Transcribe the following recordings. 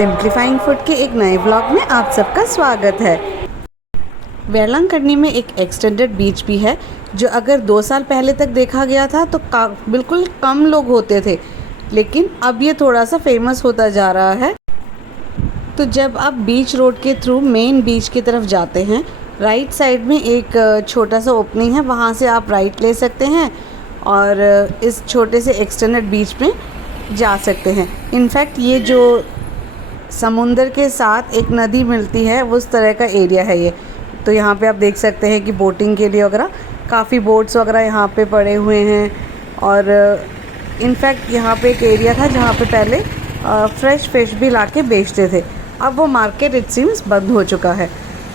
Simplifying food के एक नए व्लॉग में आप सबका स्वागत है। वेलांकन्नी में एक एक्सटेंडेड बीच भी है जो अगर 2 साल पहले तक देखा गया था तो बिल्कुल कम लोग होते थे, लेकिन अब ये थोड़ा सा फेमस होता जा रहा है। तो जब आप बीच रोड के थ्रू मेन बीच की तरफ जाते हैं, राइट साइड में एक छोटा सा ओपनिंग है, वहाँ से आप राइट ले सकते हैं और इस छोटे से एक्सटेंडेड बीच में जा सकते हैं। इनफैक्ट ये जो समुंदर के साथ एक नदी मिलती है उस तरह का एरिया है ये। तो यहाँ पे आप देख सकते हैं कि बोटिंग के लिए वगैरह काफ़ी बोट्स वगैरह यहाँ पे पड़े हुए हैं। और इनफैक्ट यहाँ पे एक एरिया था जहाँ पे पहले फ्रेश फिश भी लाके बेचते थे। अब वो मार्केट इट सीम्स बंद हो चुका है।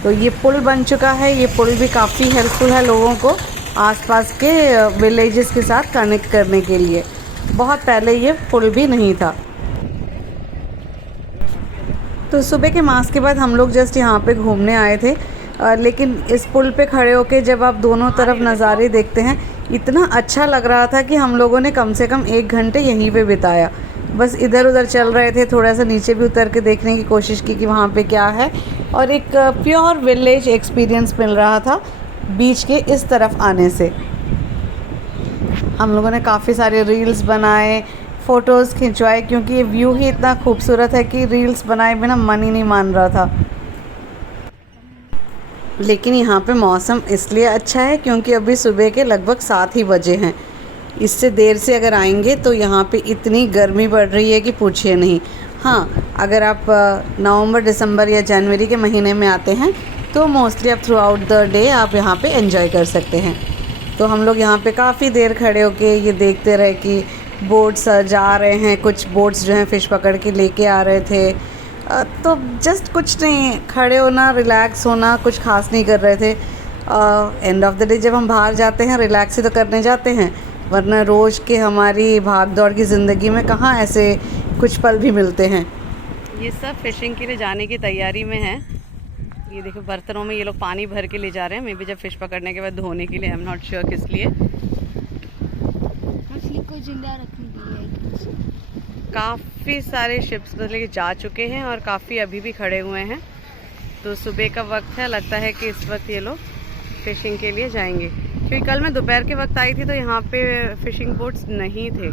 तो ये पुल बन चुका है। ये पुल भी काफ़ी हेल्पफुल है लोगों को आसपास के विलेजेस के साथ कनेक्ट करने के लिए। बहुत पहले ये पुल भी नहीं था। तो सुबह के मास के बाद हम लोग जस्ट यहाँ पे घूमने आए थे, लेकिन इस पुल पे खड़े होके जब आप दोनों तरफ नज़ारे देखते हैं, इतना अच्छा लग रहा था कि हम लोगों ने कम से कम 1 घंटे यहीं पे बिताया। बस इधर उधर चल रहे थे, थोड़ा सा नीचे भी उतर के देखने की कोशिश की कि वहाँ पे क्या है, और एक प्योर विलेज एक्सपीरियंस मिल रहा था बीच के इस तरफ आने से। हम लोगों ने काफ़ी सारे रील्स बनाए, फ़ोटोज़ खिंचवाए, क्योंकि ये व्यू ही इतना खूबसूरत है कि रील्स बनाए बिना मन ही नहीं मान रहा था। लेकिन यहाँ पे मौसम इसलिए अच्छा है क्योंकि अभी सुबह के लगभग 7 ही बजे हैं। इससे देर से अगर आएंगे तो यहाँ पे इतनी गर्मी बढ़ रही है कि पूछिए नहीं। हाँ, अगर आप नवंबर, दिसंबर या जनवरी के महीने में आते हैं तो मोस्टली आप थ्रू आउट द डे आप यहाँ पे एंजॉय कर सकते हैं। तो हम लोग यहाँ पे काफ़ी देर खड़े होके ये देखते रहे कि बोट्स जा रहे हैं। कुछ बोट्स जो हैं फ़िश पकड़ के लेके आ रहे थे। तो जस्ट कुछ नहीं, खड़े होना, रिलैक्स होना, कुछ खास नहीं कर रहे थे। एंड ऑफ द डे जब हम बाहर जाते हैं रिलैक्स ही तो करने जाते हैं, वरना रोज़ के हमारी भाग दौड़ की ज़िंदगी में कहाँ ऐसे कुछ पल भी मिलते हैं। ये सब फिशिंग के लिए जाने की तैयारी में है। ये देखो बर्तनों में ये लोग पानी भर के ले जा रहे हैं, मे बी जब फ़िश पकड़ने के बाद धोने के लिए। आई एम नॉट श्योर किस लिए। मछली को जिंदा रखने के लिए। काफ़ी सारे शिप्स मतलब जा चुके हैं और काफ़ी अभी भी खड़े हुए हैं। तो सुबह का वक्त है, लगता है कि इस वक्त ये लोग फ़िशिंग के लिए जाएंगे, क्योंकि कल मैं दोपहर के वक्त आई थी तो यहाँ पे फ़िशिंग बोट्स नहीं थे।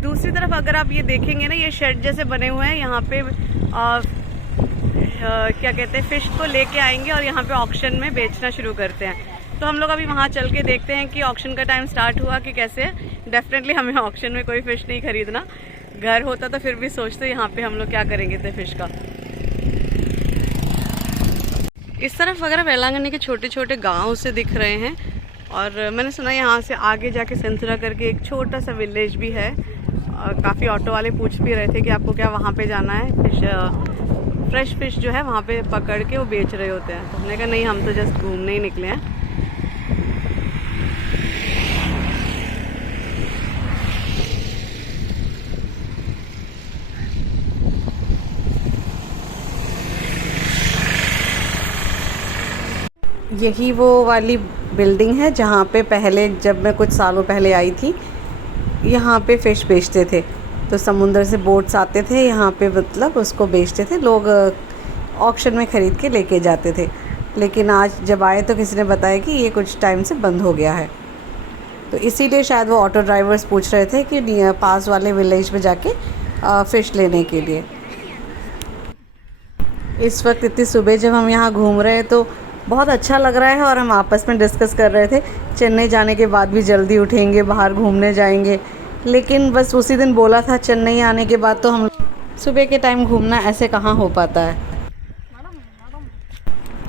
दूसरी तरफ अगर आप ये देखेंगे ना, ये शेड जैसे बने हुए हैं, यहाँ पे क्या कहते हैं, फ़िश को लेके आएंगे और यहाँ पे ऑक्शन में बेचना शुरू करते हैं। तो हम लोग अभी वहाँ चल के देखते हैं कि ऑक्शन का टाइम स्टार्ट हुआ कि कैसे। डेफिनेटली हमें ऑक्शन में कोई फ़िश नहीं खरीदना। घर होता तो फिर भी सोचते यहाँ पे हम लोग क्या करेंगे थे फ़िश का। इस तरफ वगैरह वेलांगनी के छोटे छोटे गांव से दिख रहे हैं। और मैंने सुना यहाँ से आगे जाके सेंथुरा करके एक छोटा सा विलेज भी है। काफ़ी ऑटो वाले पूछ भी रहे थे कि आपको क्या वहाँ पे जाना है। फ्रेश फ़िश जो है वहाँ पे पकड़ के वो बेच रहे होते हैं। तो हमने कहा नहीं, हम तो जस्ट घूमने ही निकले हैं। यही वो वाली बिल्डिंग है जहाँ पे पहले, जब मैं कुछ सालों पहले आई थी, यहाँ पे फ़िश बेचते थे। तो समुंदर से बोट्स आते थे यहाँ पे, मतलब उसको बेचते थे लोग, ऑक्शन में ख़रीद के लेके जाते थे। लेकिन आज जब आए तो किसी ने बताया कि ये कुछ टाइम से बंद हो गया है। तो इसीलिए शायद वो ऑटो ड्राइवर्स पूछ रहे थे कि पास वाले विलेज में जाके फ़िश लेने के लिए। इस वक्त इतनी सुबह जब हम यहाँ घूम रहे हैं तो बहुत अच्छा लग रहा है। और हम आपस में डिस्कस कर रहे थे चेन्नई जाने के बाद भी जल्दी उठेंगे, बाहर घूमने जाएंगे। लेकिन बस उसी दिन बोला था चेन्नई आने के बाद, तो हम सुबह के टाइम घूमना ऐसे कहाँ हो पाता है।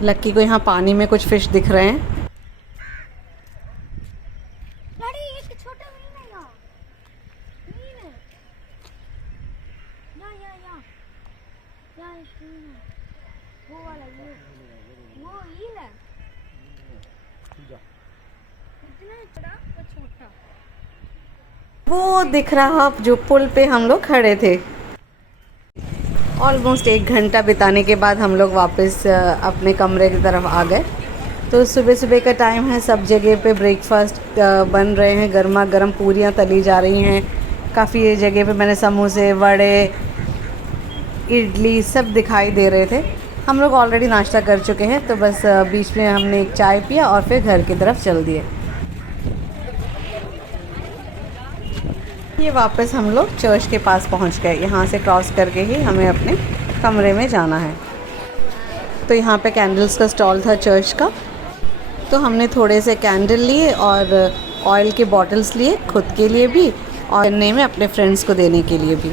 लक्की को यहाँ पानी में कुछ फ़िश दिख रहे हैं। वो दिख रहा जो पुल पे हम लोग खड़े थे। ऑलमोस्ट 1 घंटा बिताने के बाद हम लोग वापस अपने कमरे की तरफ आ गए। तो सुबह सुबह का टाइम है, सब जगह पे ब्रेकफास्ट बन रहे हैं, गर्मा गर्म पूरियाँ तली जा रही हैं, काफ़ी ये जगह पे मैंने समोसे, वड़े, इडली सब दिखाई दे रहे थे। हम लोग ऑलरेडी नाश्ता कर चुके हैं, तो बस बीच में हमने एक चाय पिया और फिर घर की तरफ चल दिए। ये वापस हम लोग चर्च के पास पहुंच गए। यहाँ से क्रॉस करके ही हमें अपने कमरे में जाना है। तो यहाँ पे कैंडल्स का स्टॉल था चर्च का, तो हमने थोड़े से कैंडल लिए और ऑयल के बॉटल्स लिए, खुद के लिए भी और नए में अपने फ्रेंड्स को देने के लिए भी।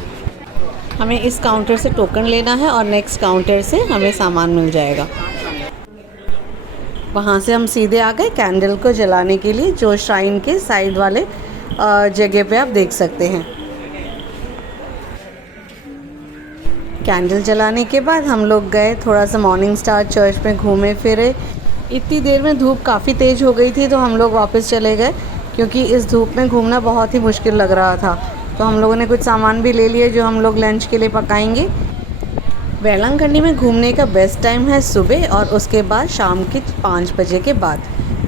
हमें इस काउंटर से टोकन लेना है और नेक्स्ट काउंटर से हमें सामान मिल जाएगा। वहाँ से हम सीधे आ गए कैंडल को जलाने के लिए, जो श्राइन के साइड वाले जगह पे आप देख सकते हैं। कैंडल जलाने के बाद हम लोग गए थोड़ा सा मॉर्निंग स्टार चर्च में घूमे फिरे। इतनी देर में धूप काफ़ी तेज़ हो गई थी, तो हम लोग वापस चले गए, क्योंकि इस धूप में घूमना बहुत ही मुश्किल लग रहा था। तो हम लोगों ने कुछ सामान भी ले लिए जो हम लोग लंच के लिए पकाएंगे। वेलंकन्नी में घूमने का बेस्ट टाइम है सुबह और उसके बाद शाम के 5 बजे के बाद।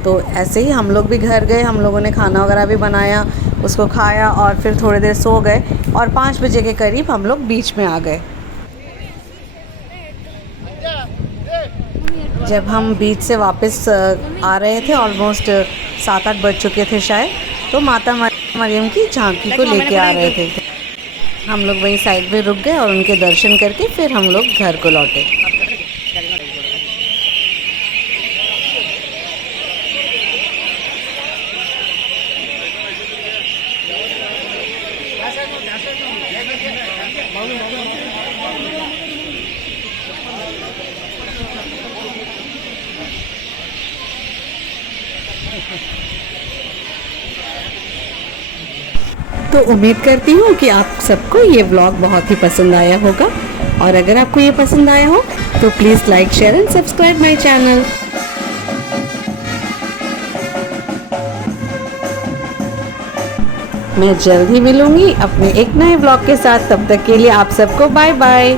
तो ऐसे ही हम लोग भी घर गए, हम लोगों ने खाना वगैरह भी बनाया, उसको खाया और फिर थोड़ी देर सो गए और 5 बजे के करीब हम लोग बीच में आ गए। जब हम बीच से वापस आ रहे थे, ऑलमोस्ट 7-8 बज चुके थे शायद, तो माता मरियम की झांकी को लेके आ रहे थे। हम लोग वहीं साइड में रुक गए और उनके दर्शन करके फिर हम लोग घर को लौटे। तो उम्मीद करती हूँ कि आप सबको ये व्लॉग बहुत ही पसंद आया होगा, और अगर आपको ये पसंद आया हो तो please like, share and subscribe my channel. मैं जल्द ही मिलूँगी अपने एक नए व्लॉग के साथ। तब तक के लिए आप सबको बाय बाय।